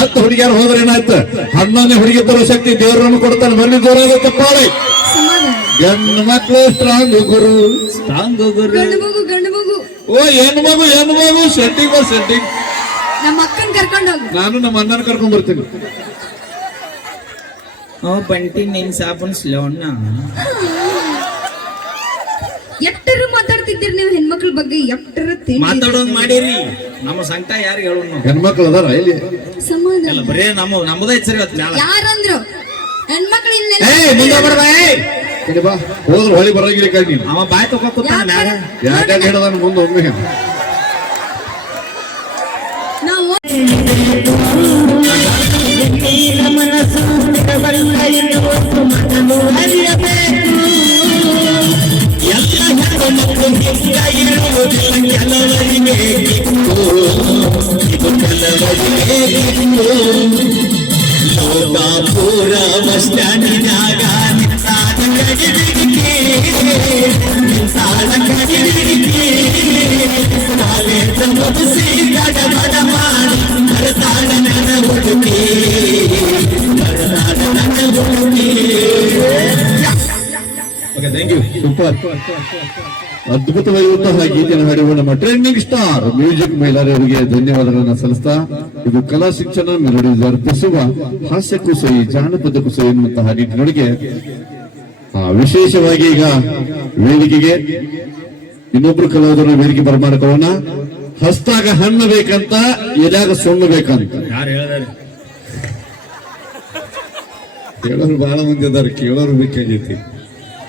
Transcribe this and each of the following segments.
ಹತ್ತು ಹುಡುಗಿಯರು ಹೋದ್ರೆ ಏನಾಯ್ತು? ಹನ್ನೊಂದನೇ ಹುಡುಗಿ ತರೋ ಶಕ್ತಿ ದೇವ್ರನ್ನು ಕೊಡ್ತಾನೆ. ಬನ್ನಿ ದೂರ ತಪ್ಪಾಳಿ ಗಂಡು ಮಕ್ಳು ಸ್ಟ್ರಾಂಗ್ ಗುರು ಸ್ಟ್ರಾಂಗ್ ಗುರು ಓ ಹೆಣ್ಣು ಮಗು ಹೆಣ್ಣು ಮಗು. ಸೆಟ್ಟಿಂಗ್ ಸೆಟ್ಟಿಂಗ್ ನಮ್ಮ ಅಕ್ಕನ್ ಕರ್ಕೊಂಡು ಹೋಗು. ನಾನು ನಮ್ಮ ಅಣ್ಣನ ಕರ್ಕೊಂಡ್ ಬರ್ತೀನಿ. ಓ ಬಂಟಿ ನಿನ್ ಸಾಬೂನ್ ಸ್ಲೋಣ್ಣ ಎಟ್ಟರು ಮಾತಾಡ್ತಿದ್ದೀರಿ ನೀವು ಹೆಣ್ಮಕ್ಳ ಬಗ್ಗೆ? ಎಟ್ಟರ ಮಾತಾಡೋದ್ ಮಾಡಿರಿ. ನಮ್ಮ ಸಂಕಟ ಯಾರು ಹೇಳೋಣ ನಾವು ಹೆಣ್ಮಕ್ಳು ಅದಾರ ಇಲ್ಲಿ ಸಮಾಧಾನ. ಎಲ್ಲ ಬರೇ ನಮ್ಮ ನಮ್ಮದೇ ಹೆಸರು ಇವತ್ತು ಮ್ಯಾಲ ಯಾರಂದ್ರು? ಹೆಣ್ಮಕ್ಳು ಇಲ್ಲೆಲ್ಲ ಏಯ್ ಮುಂದೆ ಏಯ್. ಇಲ್ಲಿ ಬಾ. ಹೋದ್ರೆ ಹೊಳಿ ಬರಂಗಿಲ್ಲ ಕಣ್ಣಿ ಅವ ಬಾಯ್ ತಗೋತಾನ ಮ್ಯಾಗ ಯಾಕೆ? ಹೇಳದ ಮುಂದೆ ಒಮ್ಮೆ ಸೂಪರ್ ಅದ್ಭುತವಾಗಿರುವಂತಹ ಗೀತೆಯನ್ನು ಹಾಡಿರುವ ನಮ್ಮ ಟ್ರೆಂಡಿಂಗ್ ಸ್ಟಾರ್ ಮ್ಯೂಸಿಕ್ ಮೈಲಾರಿಯವರಿಗೆ ಧನ್ಯವಾದಗಳನ್ನು ಸಲ್ಲಿಸ್ತಾ, ಇದು ಕಲಾ ಶಿಕ್ಷಣ ಮೆಲೋಡಿ ಅರ್ಪಿಸುವ ಹಾಸ್ಯ ಕುಸೈ, ಜಾನಪದ ಕುಸೈ ಎನ್ನುವಂತಹ ನಿಟ್ಟಿನೊಳಗೆ ವಿಶೇಷವಾಗಿ ಈಗ ವೇದಿಕೆಗೆ ಇನ್ನೊಬ್ರು ಕಲಾವಿದರನ್ನ ವೇದಿಕೆ ಬರಮಾಡ್ಕೊಳ್ಳೋಣ. ಹಸ್ತಾಗ ಹಣ್ಣು ಬೇಕಂತ ಎಲ್ಯಾಗ ಸುಣ್ಣು ಬೇಕಂತ. ಯಾರು ಹೇಳಿದಾರೆ? ಕೇಳೋರು ಬಹಳ ಮಂದಿ ಅದಾರ ಕೇಳೋರು ಬೇಕಾಗೈತಿ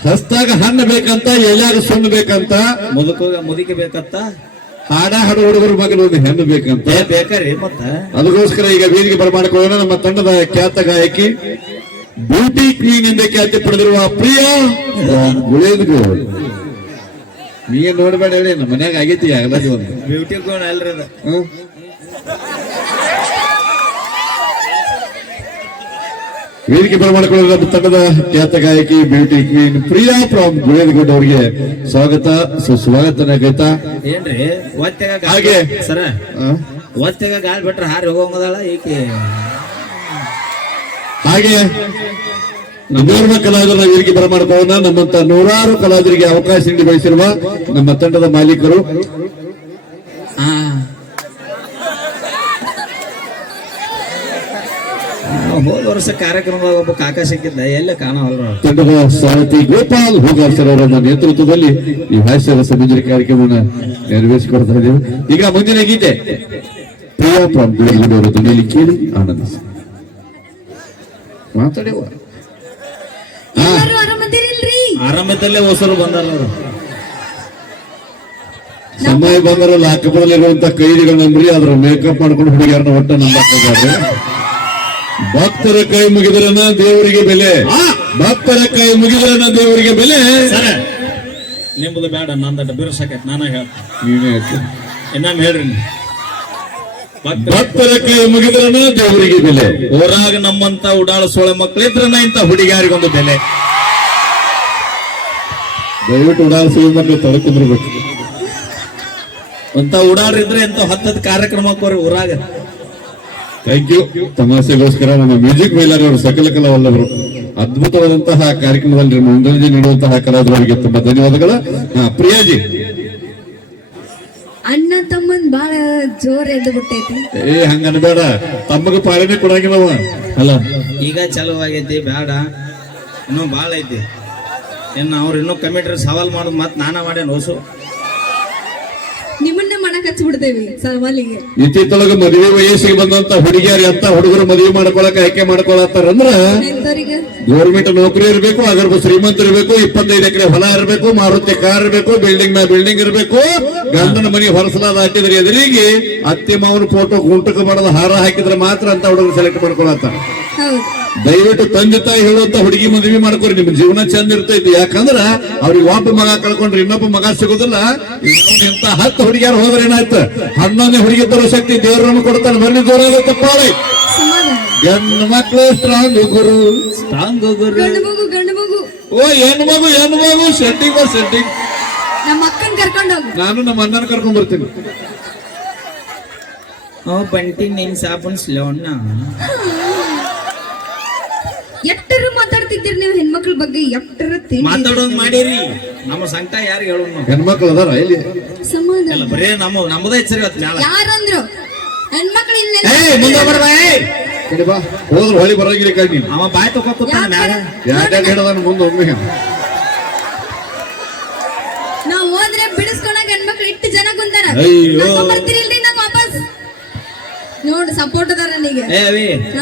ಹಸ್ತಾಗ ಹಣ್ಣು ಬೇಕಂತ ಎಲ್ಯಾಗ ಸುಣ್ಣು ಬೇಕಂತ. ಮುದುಕೋಗ ಮುದುಕಿ ಬೇಕಂತ? ಹಾಡ ಹಾಡು ಹುಡುಗರ ಮಗನ ಒಂದು ಹೆಣ್ಣು ಬೇಕಂತ. ಬೇಕಾರೆ ಬೇಕರಿ ಮತ್ತ? ಅದಕ್ಕೋಸ್ಕರ ಈಗ ವೇದಿಕೆ ಬರಮಾಡಿಕೊಳ್ಳೋಣ ನಮ್ಮ ತಂಡದ ಖ್ಯಾತ ಗಾಯಕಿ ಬ್ಯೂಟಿ ಕ್ವೀನ್ ಎಂದೇ ಖ್ಯಾತಿ ಪಡೆದಿರುವ ಪ್ರಿಯಾ ಗುಳೇಂದ್ರ ನೀ ನೋಡ್ಬೇಡ ಹೇಳಿ ನಮ್ಮ ಮನ್ಯಾಗ ಆಗೈತಿ ಆಗಲ್ಲ ಬ್ಯೂಟಿ ಕ್ವೀನ್ ಅಲ್ರಿ? ವೇದಿಕೆ ಬರಮಾಡಿಕೊಳ್ಳುವ ತಂಡದ ಖ್ಯಾತ ಗಾಯಕಿ beauty queen Priya from Guledagouda ಅವರಿಗೆ ಸ್ವಾಗತ ಸುಸ್ವಾಗತ ಗೀತಾ ಏನ್ರಿ ಒತ್ತೆಗ ಹಾಗೆ. ಸರ? ಒತ್ತೆಗ ಗಾಳಿ ಬಿಟ್ರೆ ಹಾರಿ ಹೋಗೋಂಗದಲ್ಲ ಈಕೆ ಹಾಗೆ ನಮ್ಮೂರ್ನ ಕಲಾವಿದರ ವೇದಿಕೆ ಬರಮಾಡಬಹುದ ನಮ್ಮಂತ ನೂರಾರು ಕಲಾವಿದರಿಗೆ ಅವಕಾಶ ನೀಡಿ ಬಯಸಿರುವ ನಮ್ಮ ತಂಡದ ಮಾಲೀಕರು. ಹೋದ ವರ್ಷ ಕಾರ್ಯಕ್ರಮದಾಗ ಒಬ್ಬ ಕಾಕ ಸಿಕ್ಕಿದ್ದ ಎಲ್ಲ ಕಾಣವಲ್ರ? ತಂಡದ ಸಾರಥಿ ಗೋಪಾಲ್ ಹೋಗಾರ್ ಸರ್ ಅವರ ನೇತೃತ್ವದಲ್ಲಿ ಈ ಹಾಸ್ಯದ ಸಮುದ್ರ ಕಾರ್ಯಕ್ರಮವನ್ನು ನೆರವೇರಿಸಿಕೊಡ್ತಾ ಇದ್ದೇವೆ. ಈಗ ಮುಂದಿನ ಗೀತೆ. ಪ್ರಿಯ ಅವರ ಕೇಳಿ ಆನಂದಿಸಿ. ಮಾತಾಡ್ಯವ ಆ ಎಲ್ಲರೂ ಆರಾಮದಿರಿಲ್ರಿ ಆರಂಭದಲ್ಲೇ ಹೊಸರು ಬಂದಾರ ಅವರು ಸಮಯ ಬಂದರಲ್ಲ ಅಕ್ಕಪಕ್ಕದಲ್ಲಿರುವಂತ ಕೈದಿಗಳು ನಂಬ್ರಿ ಅದ್ರ ಮೇಕಪ್ ಮಾಡ್ಕೊಂಡು ಹುಡುಗಿಯರನ್ನ ಒಟ್ಟ ನಂಬಾಕಿದ್ದಾರೆ ಭಕ್ತರ ಕೈ ಮುಗಿದ್ರನ ದೇವರಿಗೆ ಬೆಲೆ? ಭಕ್ತರ ಕೈ ಮುಗಿದ್ರನ ದೇವರಿಗೆ ಬೆಲೆ? ಸರ ನಿಮ್ಮದು ಬೇಡ ನಂದಟ ಬಿರ್ಸಕ್ಕೆ ನಾನೇ ಹೇಳ್ತೀನಿ. ನೀನೇ ಹೇಳ್ತೀನಿ ಇನ್ನೊಮ್ಮೆ ಹೇಳ್ರಿ. ನೀವು. ಭಕ್ತ ಭಕ್ತರ ಕೈ ಮುಗಿದ್ರನ ದೇವರಿಗೆ ಬೆಲೆ. ಊರಾಗ ನಮ್ಮಂತ ಉಡಾಳ ಸೋಳೆ ಮಕ್ಕಳಿದ್ರನ ಇಂತ ಹುಡುಗಿಯಾರಿಗೊಂದು ಬೆಲೆ. ದಯವಿಟ್ಟು ಉಡಾರಿಸಿ ಮಕ್ಕಳು ತೊಡಕೊಂಡಿರ್ಬೇಕು ಅಂತ ಉಡಾಳ್ರಿದ್ರೆ ಎಂತ ಹತ್ತದ ಕಾರ್ಯಕ್ರಮ ಕಾರ್ಯಕ್ರಮಕ್ಕೆ ಊರಾಗ. ಥ್ಯಾಂಕ್ ಯು ತಮಾಷೆಗೋಸ್ಕರ ನಮ್ಮ ಮ್ಯೂಸಿಕ್ ಮೈಲಾರಿ ಅವರು ಸಕಲ ಕಲಾವಲ್ಲವರು ಅದ್ಭುತವಾದಂತಹ ಕಾರ್ಯಕ್ರಮದಲ್ಲಿ ಮನೋರಂಜನೆ ನೀಡುವಂತಹ ಕಲಾವಿದರಿಗೆ ತುಂಬಾ ಧನ್ಯವಾದಗಳು. ಪ್ರಿಯಾಜಿ ಅಣ್ಣ ತಮ್ಮನ್ ಬಾಳ ಜೋರ್ ಎದ್ದು ಬಿಟ್ಟೈತಿ. ಏ ಹಂಗ ಅನ್ಬೇಡ. ತಮ್ಮಗ ಪಾಲನೆ ಕೊಡಂಗಿಲ್ಲವ. ಅಲ್ಲ? ಈಗ ಚಲೋ ಆಗೈತಿ ಬೇಡ ಇನ್ನೂ ಭಾಳ ಐತಿ. ಇನ್ನು ಅವ್ರು ಇನ್ನೂ ಕಮಿಟ್ರಿ ಸವಾಲ್ ಮಾಡೋದು ಮತ್ತೆ ನಾನ ಮಾಡೇನು ಹೊಸು. ಹಚ್ಚಿ ಬಿಡ್ತೇವಿ ಇತ್ತಿತ್ತೊಳಗ ಮದುವೆ ವಯಸ್ಸಿಗೆ ಬಂದಂತ ಹುಡುಗಿಯರು ಅಂತ ಹುಡುಗರು ಮದುವೆ ಮಾಡ್ಕೊಳಕ ಆಯ್ಕೆ ಮಾಡ್ಕೊಳತ್ತಾರಂದ್ರ ಅಂದ್ರೆ ಗೌರ್ಮೆಂಟ್ ನೌಕರಿ ಇರಬೇಕು ಅಗರ್ಭ ಶ್ರೀಮಂತ ಇರಬೇಕು ಇಪ್ಪತ್ತೈದು ಎಕರೆ ಹೊಲ ಇರಬೇಕು ಮಾರುತಿ ಕಾರ್ ಇರಬೇಕು ಬಿಲ್ಡಿಂಗ್ ಮ್ಯಾಲ ಬಿಲ್ಡಿಂಗ್ ಇರಬೇಕು. ಗಂಡನ ಮನೆ ಹೊರಸಲಾದ ಹಾಕಿದ್ರೆ ಎದುರಿಗೆ ಅತ್ತೆ ಮಾವನ ಫೋಟೋ ಗುಂಟಕ ಮಾಡದ ಹಾರ ಹಾಕಿದ್ರೆ ಮಾತ್ರ ಅಂತ ಹುಡುಗರು ಸೆಲೆಕ್ಟ್ ಮಾಡ್ಕೊಳತ್ತಾರ. ದಯವಿಟ್ಟು ತಂದೆ ತಾಯಿ ಹೇಳುವಂತ ಹುಡುಗಿ ಮದುವೆ ಮಾಡ್ಕೊರಿ ನಿಮ್ ಜೀವನ ಚಂದ ಇರ್ತೈತಿ. ಯಾಕಂದ್ರ ಅವ್ರಿಗೆ ಒಬ್ಬ ಮಗ ಕಳ್ಕೊಂಡ್ರೆ ಇನ್ನೊಬ್ಬ ಮಗ ಸಿಗೋದಿಲ್ಲ. ಇಂತ ಹತ್ತು ಹುಡುಗಿಯಾರು ಹೋದ್ರೆ ಏನಾಯ್ತು? ಹನ್ನೊಂದನೇ ಹುಡುಗಿ ತರೋ ಶಕ್ತಿ ದೇವ್ರನ್ನು ಕೊಡ್ತಾನೆ. ಬನ್ನಿ ದೂರ ತಪ್ಪಾಳೆ. ಸಮಾಧಾನ ಗಂಡು ಮಕ್ಳು ಸ್ಟ್ರಾಂಗ್ ಗುರು. ಸ್ಟ್ರಾಂಗ್ ಗುರು. ಓ ಹೆಣ್ಣು ಮಗು ಹೆಣ್ಣು ಮಗು. ಸೆಟ್ಟಿಂಗ್ ಬಾ ಸೆಟ್ಟಿಂಗ್ ನಮ್ಮ ಅಕ್ಕನ್ ಕರ್ಕೊಂಡು ನಾನು ನಮ್ಮ ಅಣ್ಣನ ಕರ್ಕೊಂಡ್ ಬರ್ತೀನಿ. ಓ ಬಂಟಿ ನಿನ್ ಸಾಬನ್ ಸ್ಲೋಣ್ಣ ಎಟ್ಟರು ಮಾತಾಡ್ತಿದ್ದೀರಿ ನೀವು ಹೆಣ್ಮಕ್ಳ ಬಗ್ಗೆ? ಎಟ್ಟರ ಮಾತಾಡೋದ್ ಮಾಡಿರಿ. ನಮ್ಮ ಸಂಕಟ ಯಾರು ಹೇಳು ನಾವು ಹೆಣ್ಮಕ್ಳು ಅದಾರ ಇಲ್ಲಿ? ಸಮಾಧಾನ. ಬರೇ ನಮ್ಮ ನಮ್ಮದೇ ಹೆಸರು ಇವತ್ತು ಮ್ಯಾಲ. ಯಾರಂದ್ರು? ಹೆಣ್ಮಕ್ಳು ಇಲ್ಲ ಏಯ್ ಮುಂದೆ ಬರ್ಬಾ ಏಯ್. ಕಡೆ ಬಾ. ಹೋದ್ರ ಹೊಳಿ ಬರೋಗಿರಿ ಕಣ್ ನೀನು ಅವ ಬಾಯ್ ತಗೋ ಕೂತಾನ ಮ್ಯಾಲ. ಹಿಡದಾನ ಮುಂದೆ ಒಮ್ಮೆ ನಾವ್ ಹೋದ್ರೆ ಬಿಡಿಸ್ಕೊಳಕ್ ಹೆಣ್ಮಕ್ಳು ಇಟ್ಟು ಜನ ಕುಂತಾರ ಅಯ್ಯೋ. ಬರ್ತೀರಿಲ್ರಿ ವಾಪಸ್ ನೋಡ್ ಸಪೋರ್ಟ್ ನನಗೆ.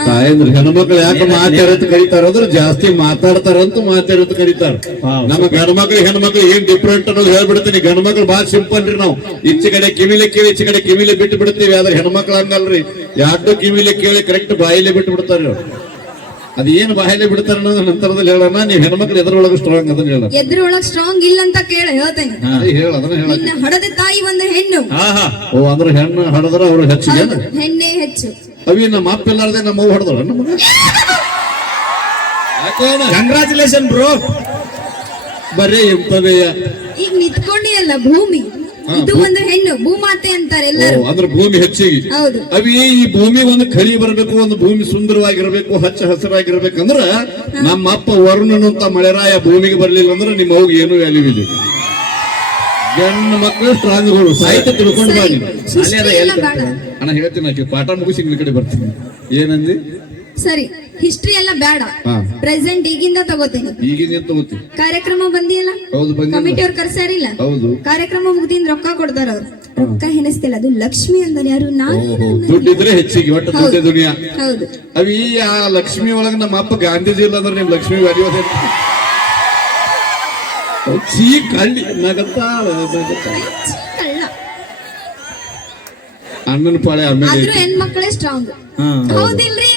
ತಾಯಂದ್ರ ಹೆಣ್ಮಕ್ಳು ಯಾಕೆ ಮಾತಾಡತ್ ಕರೀತಾರ ಅಂದ್ರೆ ಜಾಸ್ತಿ ಮಾತಾಡ್ತಾರಂತ ಮಾತಾಡತ್ ಕರೀತಾರ. ನಮ್ಮ ಗಂಡ್ಮಕ್ಳು ಹೆಣ್ಮಕ್ಳು ಏನ್ ಡಿಫ್ರೆಂಟ್ ಅನ್ನೋದು ಹೇಳ್ಬಿಡ್ತೀನಿ. ಗಂಡ್ಮಕ್ಳು ಬಾಳ ಸಿಂಪಲ್ ರೀ ನಾವು. ಈಚೆ ಕಡೆ ಕಿವಿಲೆ ಕೇಳಿ ಈಚೆ ಕಡೆ ಕಿವಿಲೆ ಬಿಟ್ಟು ಬಿಡ್ತೀವಿ ಆದ್ರೆ ಹೆಣ್ಮಕ್ಳು ಹಂಗಲ್ರಿ. ಯಾರ್ದು ಕಿವಿಲೆ ಕೇಳಿ ಕರೆಕ್ಟ್ ಬಾಯಿಲೆ ಬಿಟ್ಟು ಬಿಡ್ತಾರ ಅದ್ ಬಾಯಲ್ಲಿ ಬಿಡ್ತಾರೆ ನಂತರದಲ್ಲಿ ಹೇಳೋಣ. ನೀವು ಹೆಣ್ಮಕ್ಳು ಎದ್ರೊಳಗೆ ಸ್ಟ್ರಾಂಗ್ ಅದನ್ನ ಹೇಳ ಎದ್ರೊಳಗ್ ಸ್ಟ್ರಾಂಗ್ ಇಲ್ಲ ಅಂತ ಕೇಳ ಹೇಳ್ತೇನೆ. ಹೇಳ ಅದನ್ನ ಹೇಳ. ಹಡದ ತಾಯಿ ಒಂದು ಹೆಣ್ಣು. ಆಹಾ ಓ ಅಂದ್ರೆ ಹೆಣ್ಣು ಹಡದ್ರ ಅವ್ರು ಹೆಚ್ಚು ಹೆಣ್ಣೆ ಹೆಚ್ಚು. ಅವಿ ನಮ್ಮ ಅಪ್ಪ ಇಲ್ಲಾರ್ದೆ ನಮ್ಮ ಅವ್ವ ಹೊಡೆದ್ರ ಕಂಗ್ರಾಚುಲೇಷನ್ ಬ್ರೋ ಬರೇ ಇಂಥವೆಯ ಈಗ ನಿಂತ್ಕೊಂಡಿಯಲ್ಲ ಭೂಮಿ. ಇದು ಒಂದು ಹೆಣ್ಣು ಭೂಮಾತೆ ಅಂತಾರೆ ಎಲ್ಲರೂ. ಅಂದ್ರೆ ಭೂಮಿ ಹೆಚ್ಚಿಗೆ. ಹೌದು. ಅವಿ ಈ ಭೂಮಿ ಒಂದು ಕಳಿ ಬರಬೇಕು ಒಂದು ಭೂಮಿ ಸುಂದರವಾಗಿರಬೇಕು ಹಚ್ಚ ಹಸಿರಾಗಿರ್ಬೇಕಂದ್ರ ನಮ್ಮ ಅಪ್ಪ ವರುಣನಂತ ಮಳೆರಾಯ ಭೂಮಿಗೆ ಬರ್ಲಿಲ್ಲ ಅಂದ್ರೆ ನಿಮ್ಮ ಅವ್ಗೆ ಏನು ವ್ಯಾಲ್ಯೂ ಇದೆ ಗಂಡ ಮಕ್ಕಳು ಸ್ಟ್ರಾಂಗ್ಗಳು ಸಾಹಿತ್ಯ ತಿಳ್ಕೊಂಡು ಬಾ ಸರಿ ನೀನು. ಹಿಸ್ಟ್ರಿ ಎಲ್ಲ ಅಣ್ಣ ಹೇಳ್ತೀನಿ ಆಕೆ ಪಾಠ ಮುಗಿಸಿ ನಿಮ್ಮ ಕಡೆ ಬರ್ತೀನಿ. ಏನಂದಿ? ಸರಿ ಹಿಸ್ಟ್ರಿ ಎಲ್ಲ ಬೇಡ. ಹಾ. ಪ್ರೆಸೆಂಟ್ ಈಗಿಂದ ತಗೋತೀನಿ. ಈಗಿನ ತಗೋತಿ? ಕಾರ್ಯಕ್ರಮ ಬಂದಿಯಲ್ಲ? ಹೌದು ಬಂದಿಲ್ಲ. ಕಮಿಟಿ ಅವ್ರು ಕರ್ಸಾರಿಲ್ಲ ಹೌದು. ಕಾರ್ಯಕ್ರಮ ಮುಗ್ದಿಂದ ರೊಕ್ಕ ಕೊಡ್ತಾರ ಅವ್ರು. ರೊಕ್ಕ ಹೆಣಸ್ತಿಲ್ಲ ಅದು ಲಕ್ಷ್ಮಿ ಅಂದ್ರೆ ಯಾರು? ನಾನು ಓಹೋ ದುಡ್ಡಿದ್ರೆ ಹೆಚ್ಚಿಗೆ ಒಟ್ಟು ದುಡ್ಡೇ ದುನಿಯಾ. ಹೌದು. ಅವಿ ಆ ಲಕ್ಷ್ಮಿ ಒಳಗ ನಮ್ಮ ಅಪ್ಪ ಗಾಂಧೀಜಿ ಇಲ್ಲ ಅಂದ್ರೆ ನಿಮ್ ಲಕ್ಷ್ಮಿ ವ್ಯಾಲ್ಯೂ ಚೀ ಕಳ್ಳಿ ಅಣ್ಣನ ಪಾಳೆ ಆಮೇಲೆ ಆದ್ರೂ ಹೆಣ್ಮಕ್ಳೇ ಸ್ಟ್ರಾಂಗ್ ಹೌದಿಲ್ರಿ?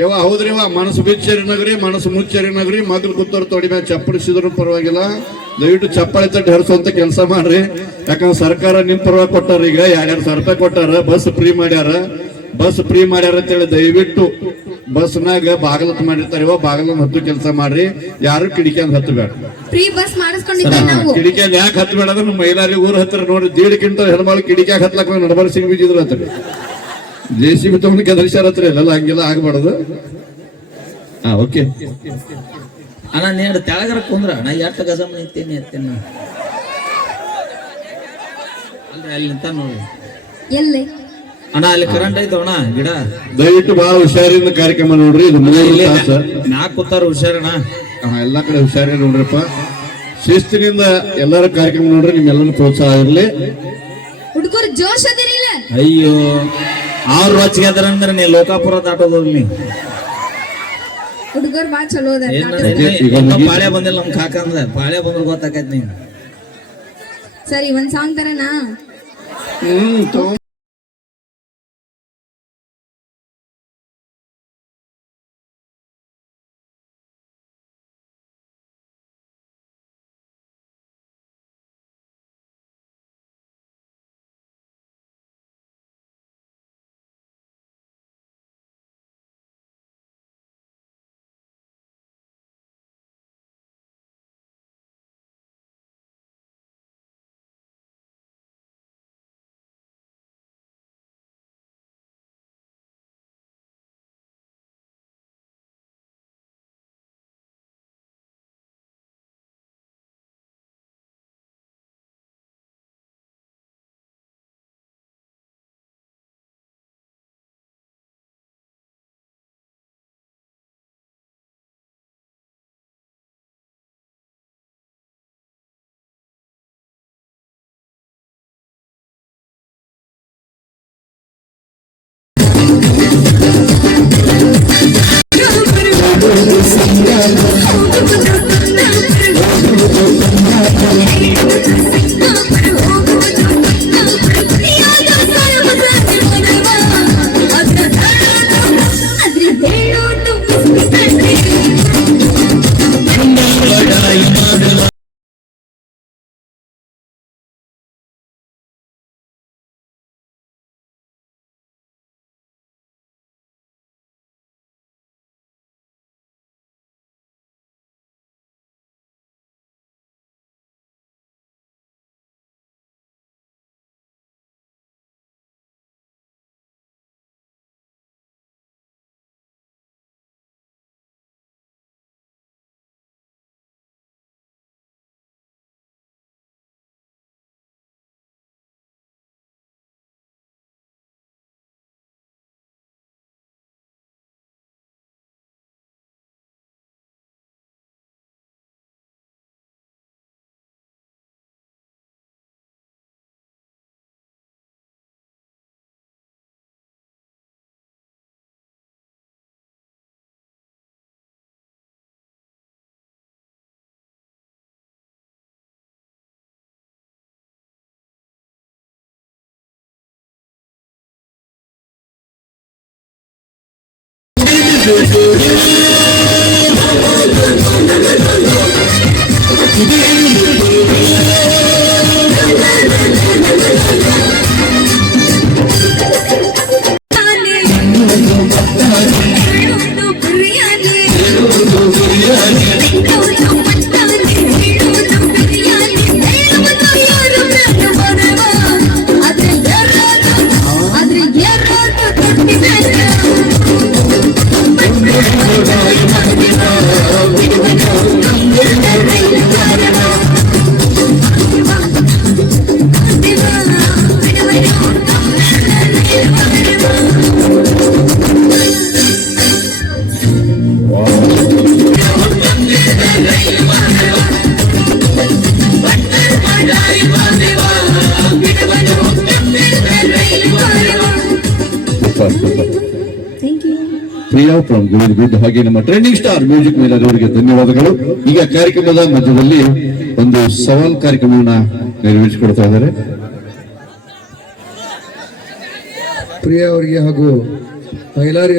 ಯವ್ವ ಹೌದ್ರಿ ಯವ್ವ? ಮನಸ್ಸು ಬಿಚ್ಚರಿ ನಗರಿ ಮನಸ್ಸು ಮುಚ್ಚರಿ ನಗರಿ ಮಗಲ್ ಕೂತವ್ರು ತೊಡಿ ಮ್ಯಾಗ ಚಪ್ಪಳಿಸಿದ್ರು ಪರವಾಗಿಲ್ಲ. ದಯವಿಟ್ಟು ಚಪ್ಪಾಳೆ ತಟ್ಟಿ ಹರಿಸುವಂತ ಕೆಲಸ ಮಾಡ್ರಿ. ಯಾಕಂದ್ರೆ ಸರ್ಕಾರ ನಿಮ್ ಪರವಾಗಿ ಕೊಟ್ಟಾರ ಈಗ ಎರಡ್ ಸಾವಿರ ರೂಪಾಯಿ ಕೊಟ್ಟಾರ ಬಸ್ ಫ್ರೀ ಮಾಡ್ಯಾರ. ಬಸ್ ಫ್ರೀ ಮಾಡ್ಯಾರ ಅಂತೇಳಿ ದಯವಿಟ್ಟು ಬಸ್ನಾಗ ಬಾಗಲತ್ ಮಾಡಿರ್ತಾರ ಇವ ಬಾಗಲ ಹತ್ತು ಕೆಲಸ ಮಾಡ್ರಿ. ಯಾರು ಕಿಡಿಕ್ಯಾಂದ್ ಹತ್ತು ಬೇಡ ಫ್ರೀ ಬಸ್ ಮಾಡಿಸ್ಕೊಂಡಿದ್ದೆ ನಾವು. ಕಿಡಿಕ್ಯಾಂದ್ ಯಾಕೆ ಹತ್ತಬೇಡ ಅಂದ್ರೆ ಮಹಿಳಾರಿ ಊರ ಹತ್ತಿರ ನೋಡಿ ದೀಡ್ಕಿಂತ ಹೆಣ್ಮಾಳು ಕಿಡಿಕ್ಯಾಗ ಹತ್ತಲಕ್ಕ ನಡಬರ್ ಸಿಂಗ್ ಬಿದ್ದಿದ್ರು ಹತ್ತಿರ ಜೆ ಸಿ ಬಿ ತಗೊಂಡು ಕೆದರಿಸ್ಯಾರ ಹತ್ರ ಇಲ್ಲ ಹಂಗೆಲ್ಲ ಆಗ್ಬಾರ್ದು. ಹಾ ಓಕೆ. ಅಣ್ಣ ನೀನು ತೆಳಗರ ಕುಂದ್ರ. ನಾ ಎಷ್ಟು ಗಜ ನಿಂತೀನಿ ಎತ್ತೀನಿ. ಅಲ್ರಿ ಅಲ್ಲಿ ನಿಂತ ನೋಡಿ. ಎಲ್ಲಿ? ಅಣ್ಣ ಅಲ್ಲಿ ಕರೆಂಟ್ ಐತೆ ಅಣ್ಣ ಗಿಡ. ದಯವಿಟ್ಟು ಬಹಳ ಹುಷಾರಿಂದ ಕಾರ್ಯಕ್ರಮ ನೋಡ್ರಿ ಇದು ತಾಸ. ನಾಲ್ಕು ಕೂತಾರ ಹುಷಾರಣ್ಣ ಅಣ್ಣ. ಎಲ್ಲಾ ಕಡೆ ಹುಷಾರೇ ನೋಡ್ರಪ್ಪ. ಶಿಸ್ತಿನಿಂದ ಎಲ್ಲರ ಕಾರ್ಯಕ್ರಮ ನೋಡ್ರಿ ನಿಮ್ಮೆಲ್ಲರೂ ಪ್ರೋತ್ಸಾಹ ಇರಲಿ. ಹುಡುಗರು ಜೋಶ್ ಅದಿರಿಲ್ಲ ಅಯ್ಯೋ. ಅವ್ರು ರೊಚ್ಚಿಗೆ ಅಂದ್ರೆ ನೀ ಲೋಕಾಪುರ ದಾಟೋದು ನೀ ಹುಡುಗರು ಬಾಳ ಚಲೋ. ಪಾಳ್ಯ ಬಂದಿಲ್ಲ ನಮ್ ಕಾಕ ಅಂದ್ರೆ ಪಾಳೆ ಬಂದ್ರೆ ಗೊತ್ತಾಕೈತಿ ನೀನು ಸರಿ ಒಂದ್ ಸಾಂಗ್ ತರನಾ ಹ್ಮ್ Look, ತಗೋ. ಆದ್ರೆ ಪ್ರಿಯಾ ಫ್ರಮ್ ಗುಡ್ ಹಾಗೆ ನಮ್ಮ ಟ್ರೆಂಡಿಂಗ್ ಸ್ಟಾರ್ ಮ್ಯೂಸಿಕ್ ಮೇಲೆ ಅವರಿಗೆ ಧನ್ಯವಾದಗಳು. ಈಗ ಕಾರ್ಯಕ್ರಮದ ಮಧ್ಯದಲ್ಲಿ ಒಂದು ಸವಾಲ್ ಕಾರ್ಯಕ್ರಮವನ್ನು ನೆರವೇರಿಸಿಕೊಡ್ತಾ ಇದ್ದಾರೆ. ಪ್ರಿಯಾ ಅವರಿಗೆ ಹಾಗೂ ಮೈಲಾರಿ